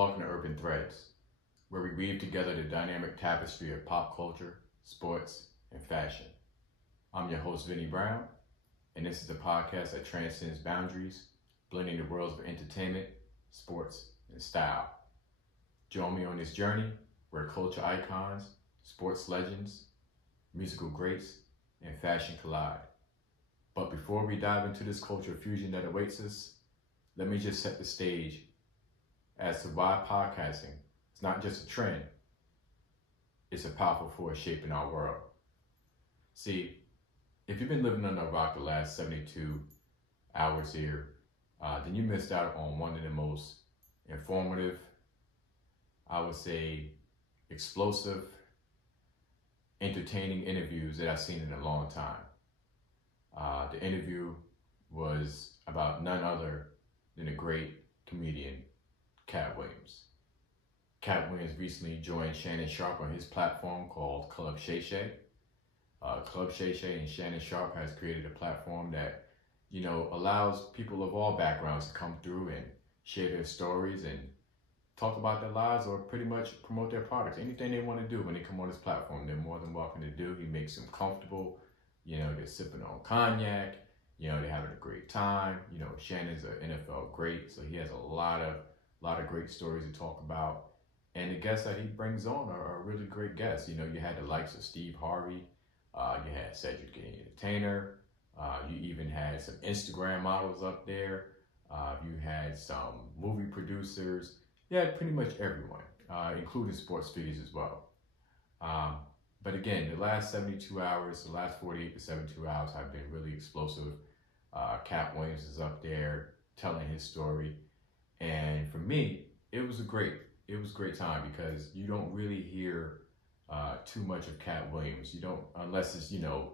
Welcome to Urban Threads, where we weave together the dynamic tapestry of pop culture, sports, and fashion. I'm your host, Vinny Brown, and this is the podcast that transcends boundaries, blending the worlds of entertainment, sports, and style. Join me on this journey where culture icons, sports legends, musical greats, and fashion collide. But before we dive into this cultural fusion that awaits us, let me just set the stage as to why podcasting is not just a trend, it's a powerful force shaping our world. See, if you've been living under a rock the last 72 hours here, then you missed out on one of the most informative, I would say, explosive, entertaining interviews that I've seen in a long time. The interview was about none other than the great comedian, Katt Williams. Katt Williams recently joined Shannon Sharpe on his platform called Club Shay Shay. Club Shay Shay and Shannon Sharpe has created a platform that, allows people of all backgrounds to come through and share their stories and talk about their lives or pretty much promote their products. Anything they want to do when they come on this platform, they're more than welcome to do. He makes them comfortable. They're sipping on cognac. They're having a great time. Shannon's an NFL great, so he has a lot of great stories to talk about. And the guests that he brings on are really great guests. You had the likes of Steve Harvey. You had Cedric the Entertainer. You even had some Instagram models up there. You had some movie producers. You had pretty much everyone, including sports figures as well. But again, the last 72 hours, the last 48 to 72 hours have been really explosive. Katt Williams is up there telling his story. And for me, it was a great time because you don't really hear too much of Katt Williams. You don't, unless it's, the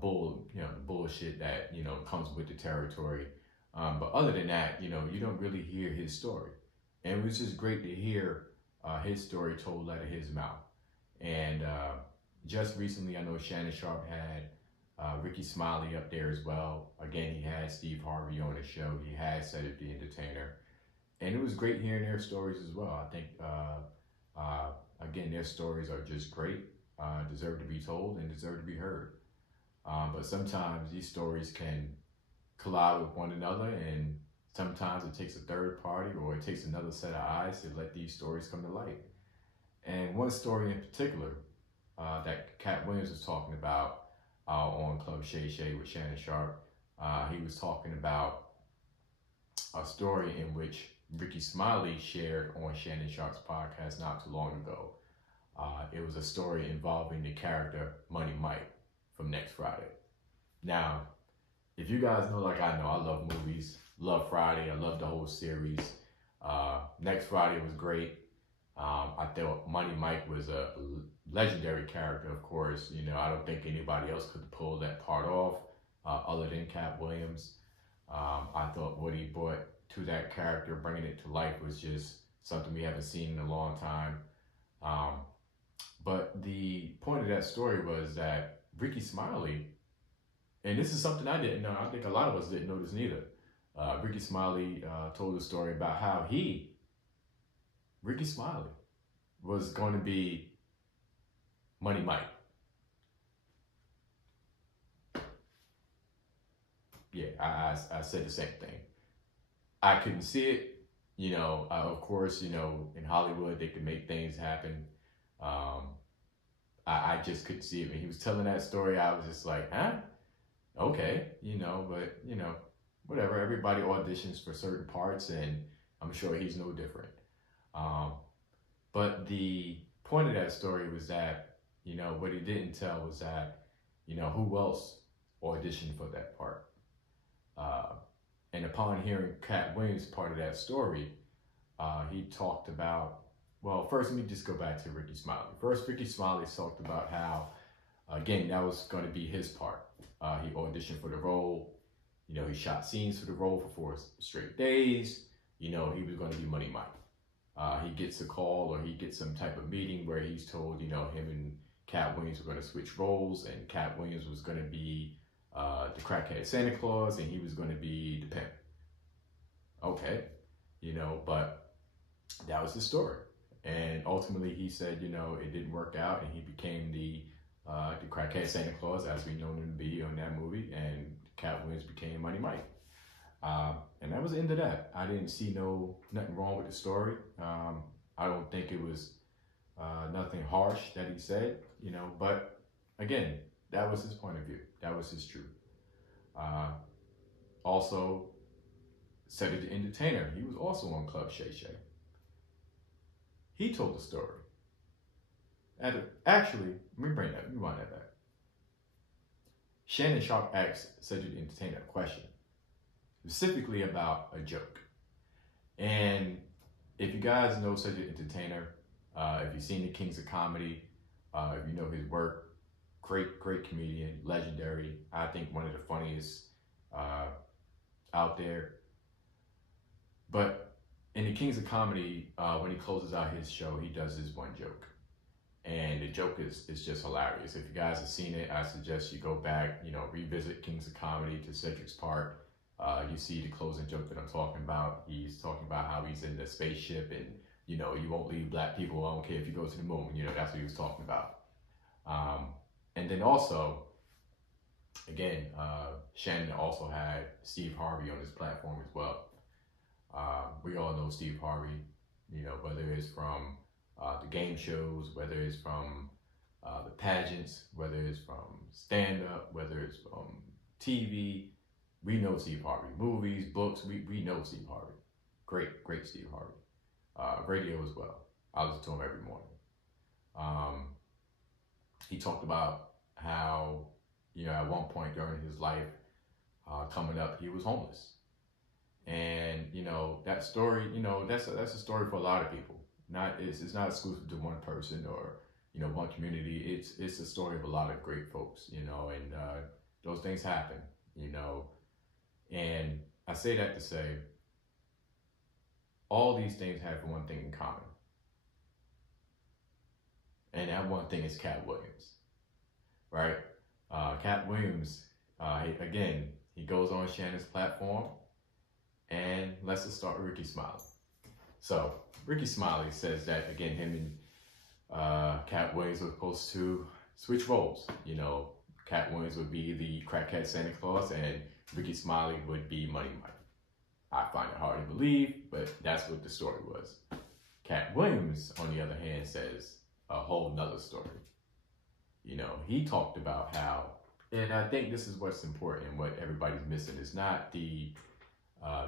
bullshit that, comes with the territory. But other than that, you don't really hear his story. And it was just great to hear his story told out of his mouth. And just recently, I know Shannon Sharpe had Rickey Smiley up there as well. Again, he had Steve Harvey on the show. He had Cedric the Entertainer. And it was great hearing their stories as well. I think, again, their stories are just great, deserve to be told and deserve to be heard. But sometimes these stories can collide with one another, and sometimes it takes a third party or it takes another set of eyes to let these stories come to light. And one story in particular that Katt Williams was talking about on Club Shay Shay with Shannon Sharpe, he was talking about a story in which Rickey Smiley shared on Shannon Sharpe's podcast not too long ago. It was a story involving the character Money Mike from Next Friday. Now, if you guys know, like I know, I love movies, love Friday, I love the whole series. Next Friday was great. I thought Money Mike was a legendary character, of course. I don't think anybody else could pull that part off other than Katt Williams. I thought what he brought to that character, bringing it to life, was just something we haven't seen in a long time. But the point of that story was that Rickey Smiley, and this is something I didn't know, I think a lot of us didn't know this neither. Rickey Smiley told a story about how Rickey Smiley, was going to be Money Mike. Yeah, I said the same thing. I couldn't see it. Of course, in Hollywood, they could make things happen. I just couldn't see it. When he was telling that story, I was just like, huh? Okay, but, whatever. Everybody auditions for certain parts, and I'm sure he's no different. But the point of that story was that, what he didn't tell was that, who else auditioned for that part. And upon hearing Katt Williams' part of that story, he talked about, well, first let me just go back to Rickey Smiley. First, Rickey Smiley talked about how, again, that was going to be his part. He auditioned for the role. He shot scenes for the role for 4 straight days. He was going to be Money Mike. He gets a call or he gets some type of meeting where he's told, him and Katt Williams were going to switch roles, and Katt Williams was going to be the crackhead Santa Claus, and he was going to be the pimp. Okay, but that was the story. And ultimately, he said, you know, it didn't work out, and he became the crackhead Santa Claus, as we know him to be on that movie, and Katt Williams became Money Mike. And that was the end of that. I didn't see nothing wrong with the story. I don't think it was nothing harsh that he said, you know, but again, that was his point of view. That was his truth. Also, Cedric the Entertainer, he was also on Club Shay Shay. He told the story. Actually, let me run that back. Shannon Sharpe asked Cedric the Entertainer a question, specifically about a joke. And if you guys know Cedric the Entertainer, if you've seen the Kings of Comedy, if you know his work, great comedian, legendary. I think one of the funniest out there. But in the Kings of Comedy, when he closes out his show, he does this one joke. And the joke is just hilarious. If you guys have seen it, I suggest you go back, you know, revisit Kings of Comedy to Cedric's part. You see the closing joke that I'm talking about. He's talking about how he's in the spaceship and, you know, you won't leave black people. I don't care if you go to the moon. You know, that's what he was talking about. And then also, again, Shannon also had Steve Harvey on his platform as well. We all know Steve Harvey, you know, whether it's from the game shows, whether it's from the pageants, whether it's from stand-up, whether it's from TV. We know Steve Harvey. Movies, books, we know Steve Harvey. Great Steve Harvey. Radio as well. I listen to him every morning. He talked about how, you know, at one point during his life, coming up, he was homeless. And, you know, that story, you know, that's a story for a lot of people. It's not exclusive to one person or, you know, one community. It's a story of a lot of great folks, you know, and those things happen, you know. And I say that to say, all these things have one thing in common. And that one thing is Katt Williams, right? Katt Williams, he goes on Shannon's platform, and let's just start with Rickey Smiley. So Rickey Smiley says that, again, him and Katt Williams were supposed to switch roles. You know, Katt Williams would be the crackhead Santa Claus, and Rickey Smiley would be Money Mike. I find it hard to believe, but that's what the story was. Katt Williams, on the other hand, says a whole nother story. You know, he talked about how, and I think this is what's important and what everybody's missing, is not the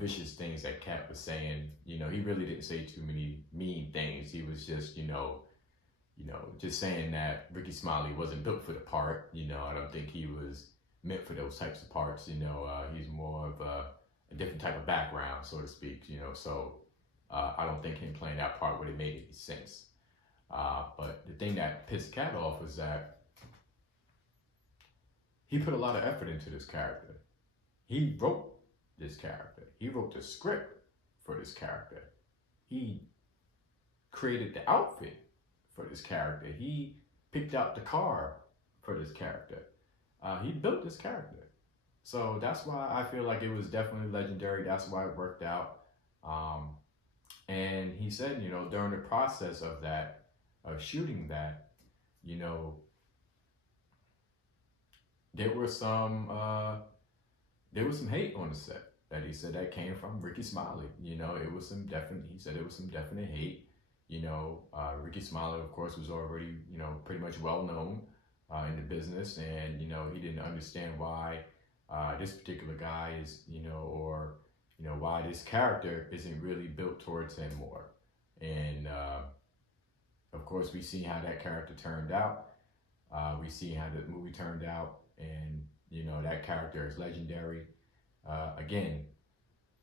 vicious things that Katt was saying. You know, he really didn't say too many mean things. He was just, you know, just saying that Rickey Smiley wasn't built for the part. You know, I don't think he was meant for those types of parts. You know, he's more of a different type of background, so to speak. You know, so I don't think him playing that part would have made any sense. But the thing that pissed Katt off was that he put a lot of effort into this character. He wrote this character. He wrote the script for this character. He created the outfit for this character. He picked out the car for this character. He built this character. So that's why I feel like it was definitely legendary. That's why it worked out. And he said, you know, during the process of that, of shooting that, you know, there was some hate on the set that he said that came from Rickey Smiley. You know, he said it was some definite hate. You know, Rickey Smiley, of course, was already, you know, pretty much well known in the business, and, you know, he didn't understand why this particular guy is, you know, or, you know, why this character isn't really built towards him more. And of course, we see how that character turned out. We see how the movie turned out, and, you know, that character is legendary. Again,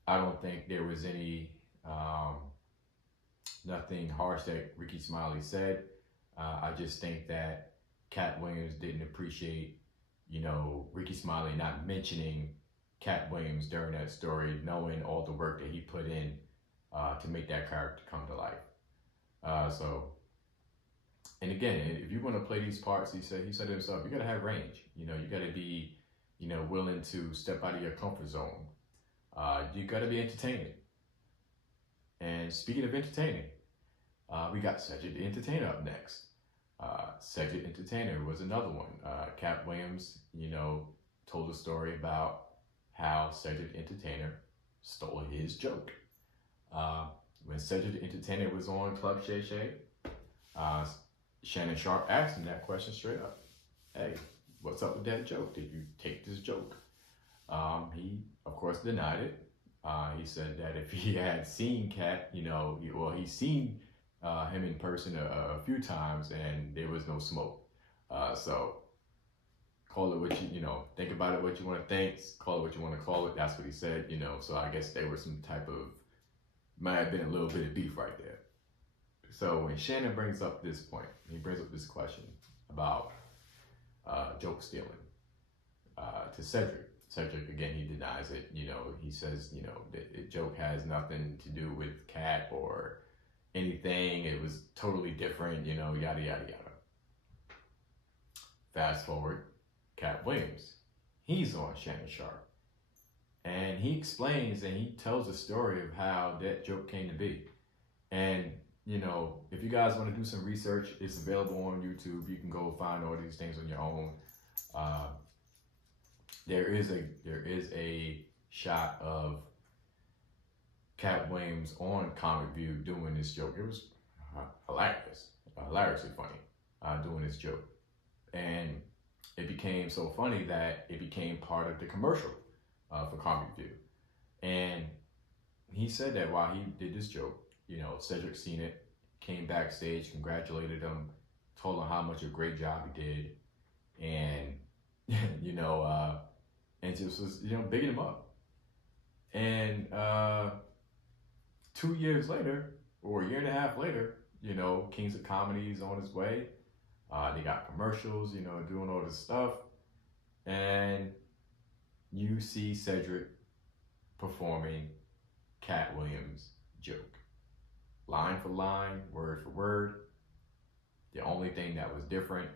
I don't think there was any nothing harsh that Rickey Smiley said. I just think that Katt Williams didn't appreciate, you know, Rickey Smiley not mentioning Katt Williams during that story, knowing all the work that he put in to make that character come to life. And again, if you want to play these parts, he said himself, you got to have range. You know, you got to be, you know, willing to step out of your comfort zone. You got to be entertaining. And speaking of entertaining, we got Cedric the Entertainer up next. Cedric Entertainer was another one. Katt Williams, told a story about how Cedric Entertainer stole his joke. When Cedric Entertainer was on Club Shay Shay, Shannon Sharpe asked him that question straight up. Hey, what's up with that joke? Did you take this joke? He, of course, denied it. He said that if he had seen Katt, he's seen him in person a few times and there was no smoke. So call it what think about it what you want to think, call it what you want to call it. That's what he said, so I guess there was some type of, might have been a little bit of beef right there. So when Shannon brings up this point, he brings up this question about joke stealing to Cedric. Cedric, again, he denies it. He says, the joke has nothing to do with Katt or anything. It was totally different, yada, yada, yada. Fast forward, Katt Williams. He's on Shannon Sharpe. And he explains and he tells the story of how that joke came to be. And, if you guys want to do some research, it's available on YouTube. You can go find all these things on your own. There is a shot of Katt Williams on Comic View doing this joke. It was hilariously funny, doing this joke. And it became so funny that it became part of the commercial for Comic View. And he said that while he did this joke, Cedric seen it, came backstage, congratulated him, told him how much a great job he did, and and just was bigging him up. And 2 years later, or a year and a half later, Kings of Comedy is on his way. They got commercials, doing all this stuff, and you see Cedric performing Katt Williams' joke. Line for line, word for word. The only thing that was different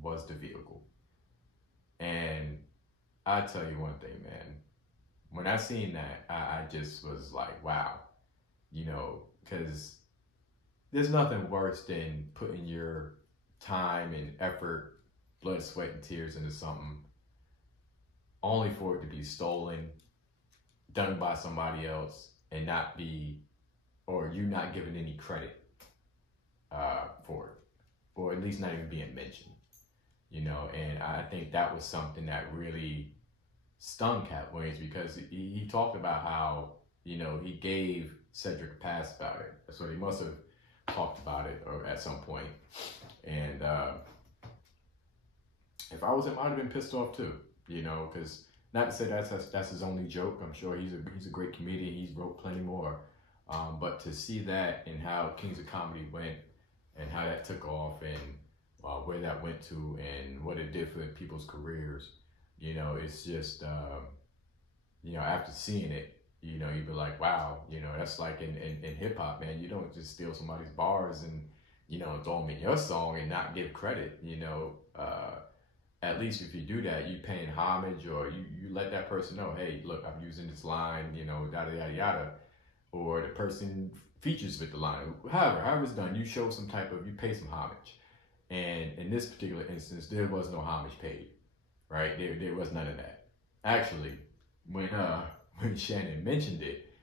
was the vehicle. And I tell you one thing, man. When I seen that, I just was like, wow. Because there's nothing worse than putting your time and effort, blood, sweat, and tears into something only for it to be stolen, done by somebody else, and not be, or you not given any credit for it, or at least not even being mentioned, and I think that was something that really stung Katt Williams, because he talked about how, he gave Cedric a pass about it. So he must have talked about it or at some point. And if I was him, I'd have been pissed off too, because not to say that's his only joke. I'm sure he's a great comedian. He's wrote plenty more. But to see that and how Kings of Comedy went and how that took off and where that went to and what it did for people's careers, it's just, after seeing it, you'd be like, wow, that's like in hip hop, man. You don't just steal somebody's bars and, throw them in your song and not give credit, at least if you do that, you paying homage, or you let that person know, hey, look, I'm using this line, yada, yada, yada. Or the person features with the line. However it's done, you show some type of, you pay some homage. And in this particular instance, there was no homage paid, right? There was none of that. Actually, when Shannon mentioned it,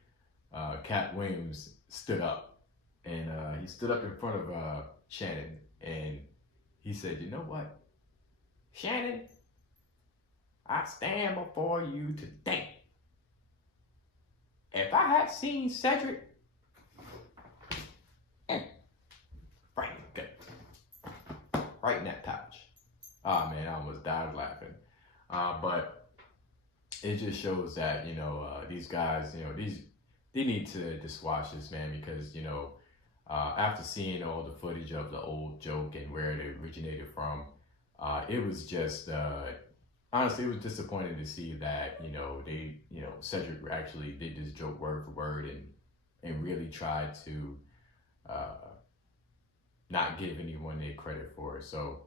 Katt Williams stood up, and he stood up in front of Shannon, and he said, you know what? Shannon, I stand before you today. If I had seen Cedric, right in that pouch. Oh man, I almost died laughing. But it just shows that, these guys, they need to just watch this, man, because, after seeing all the footage of the old joke and where it originated from, it was just, honestly, it was disappointing to see that, Cedric actually did this joke word for word and really tried to not give anyone their credit for it. So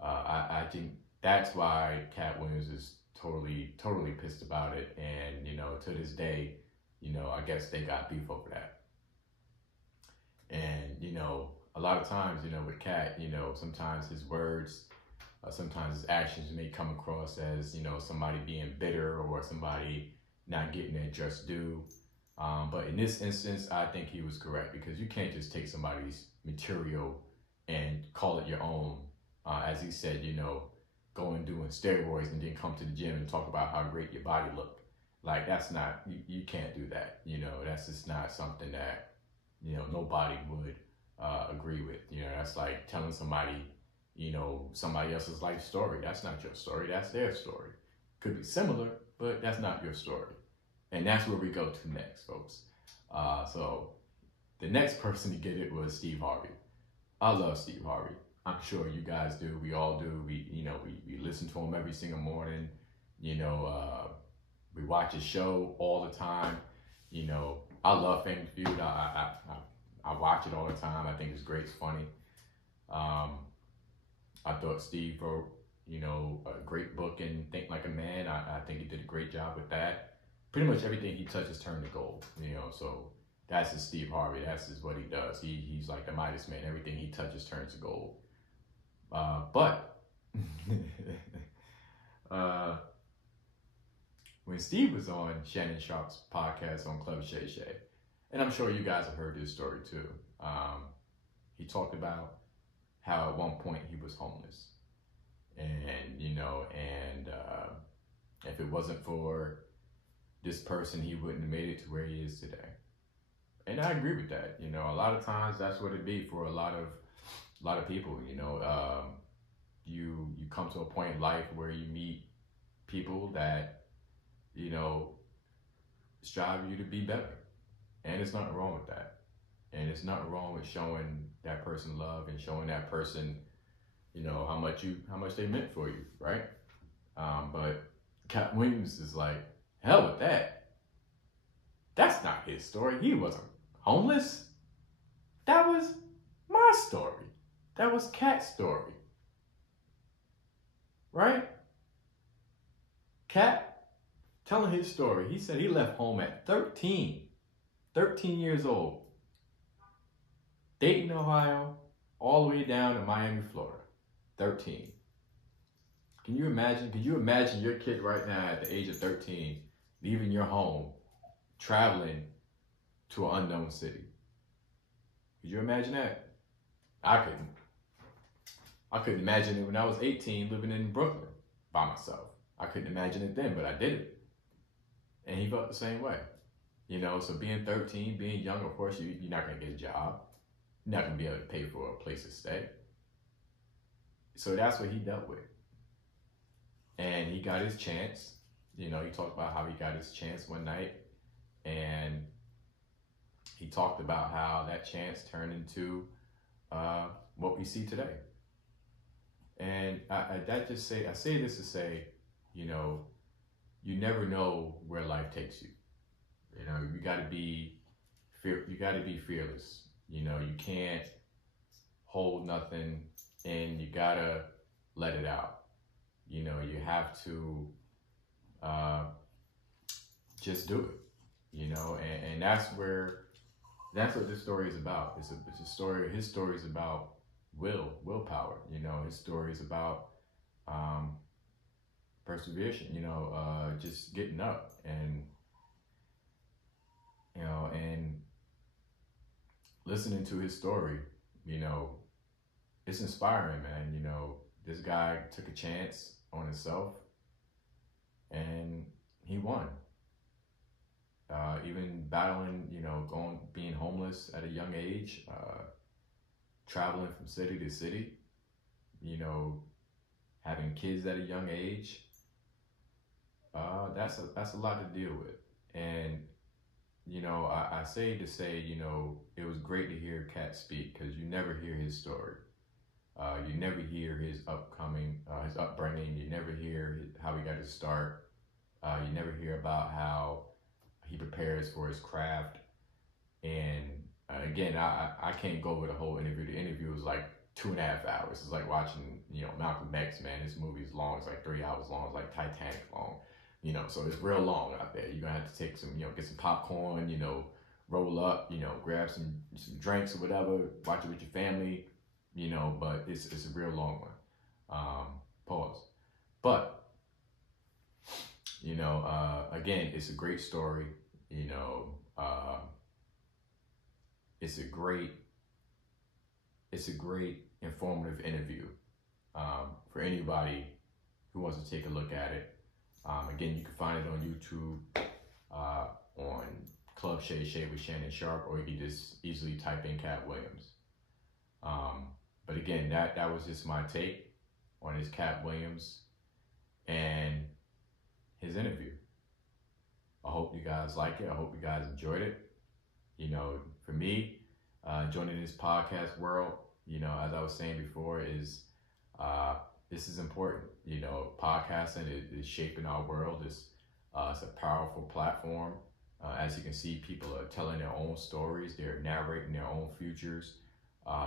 I think that's why Katt Williams is totally pissed about it. And, to this day, I guess they got beef over that. And, a lot of times, with Katt, sometimes his words, sometimes his actions may come across as, somebody being bitter or somebody not getting their just due. But in this instance, I think he was correct, because you can't just take somebody's material and call it your own. As he said, go and doing steroids and then come to the gym and talk about how great your body looked. Like, that's not, you can't do that. That's just not something that, nobody would agree with. That's like telling somebody, somebody else's life story. That's not your story. That's their story. Could be similar, but that's not your story. And that's where we go to next, folks. So the next person to get it was Steve Harvey. I love Steve Harvey. I'm sure you guys do. We all do. We listen to him every single morning. We watch his show all the time. I love Family Feud. I watch it all the time. I think it's great. It's funny. I thought Steve wrote, a great book in Think Like a Man. I think he did a great job with that. Pretty much everything he touches turns to gold, so that's his Steve Harvey. That's just what he does. He's like the Midas man. Everything he touches turns to gold. But when Steve was on Shannon Sharpe's podcast on Club Shay Shay, and I'm sure you guys have heard this story too, he talked about how at one point he was homeless. And, if it wasn't for this person, he wouldn't have made it to where he is today. And I agree with that. A lot of times that's what it be for a lot of people. You come to a point in life where you meet people that, strive you to be better. And there's nothing wrong with that. And it's nothing wrong with showing that person love and showing that person, how much they meant for you, right? But Katt Williams is like, hell with that. That's not his story. He wasn't homeless. That was my story. That was Katt's story. Right? Katt telling his story. He said he left home at 13 years old. Dayton, Ohio, all the way down to Miami, Florida. 13. Can you imagine? Can you imagine your kid right now at the age of 13 leaving your home, traveling to an unknown city? Could you imagine that? I couldn't. I couldn't imagine it when I was 18 living in Brooklyn by myself. I couldn't imagine it then, but I did it. And he felt the same way. So being 13, being young, of course, you're not going to get a job. You're not going to be able to pay for a place to stay. So that's what he dealt with. And he got his chance. He talked about how he got his chance one night. And he talked about how that chance turned into what we see today. And I say this to say, you never know where life takes you. You got to be fearless. You can't hold nothing, and you gotta let it out. You have to just do it. And that's what this story is about. It's a story. His story is about willpower. His story is about perseverance. Just getting up and and listening to his story. It's inspiring, man. This guy took a chance on himself and he won. Even battling, being homeless at a young age, traveling from city to city, having kids at a young age, that's a lot to deal with. And, I say to say, it was great to hear Katt speak, because you never hear his story. You never hear his upbringing. You never hear how he got his start. You never hear about how he prepares for his craft. And again, I can't go over the whole interview. The interview was like 2.5 hours. It's like watching, Malcolm X, man. This movie is long. It's like 3 hours long. It's like Titanic long. So it's real long out there. You're gonna have to take some, get some popcorn, roll up, grab some drinks or whatever, watch it with your family, but it's a real long one. Pause. But, again, it's a great story, it's a great informative interview for anybody who wants to take a look at it. Again, you can find it on YouTube, on Club Shade with Shannon Sharpe, or you can just easily type in Katt Williams. But again, that was just my take on his Katt Williams and his interview. I hope you guys like it. I hope you guys enjoyed it. For me, joining this podcast world, as I was saying before, this is important. Podcasting is shaping our world. It's a powerful platform. As you can see, people are telling their own stories. They're narrating their own futures.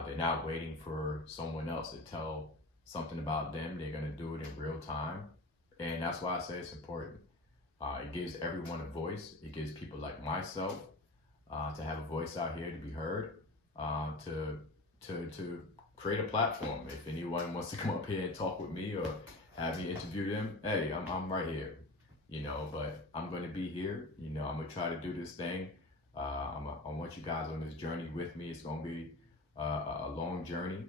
They're not waiting for someone else to tell something about them. They're going to do it in real time. And that's why I say it's important. It gives everyone a voice. It gives people like myself to have a voice out here to be heard, to create a platform. If anyone wants to come up here and talk with me or have me interview them, hey, I'm right here, but I'm going to be here. I'm going to try to do this thing. I want you guys on this journey with me. It's going to be a long journey,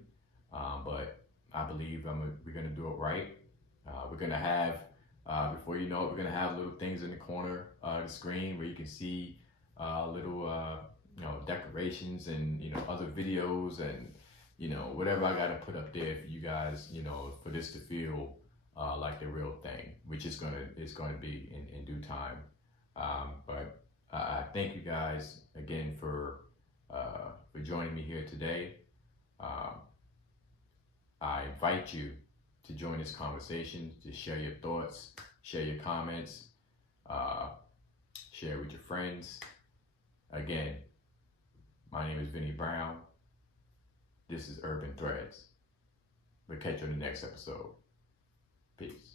but I believe we're going to do it right. We're going to have, before you know it, we're going to have little things in the corner of the screen where you can see little, decorations and, other videos and, whatever I got to put up there for you guys, for this to feel like the real thing, which is going to be in due time. But I thank you guys again for joining me here today. I invite you to join this conversation, to share your thoughts, share your comments, share with your friends. Again, my name is Vinny Brown. This is Urban Threads. We'll catch you on the next episode. Peace.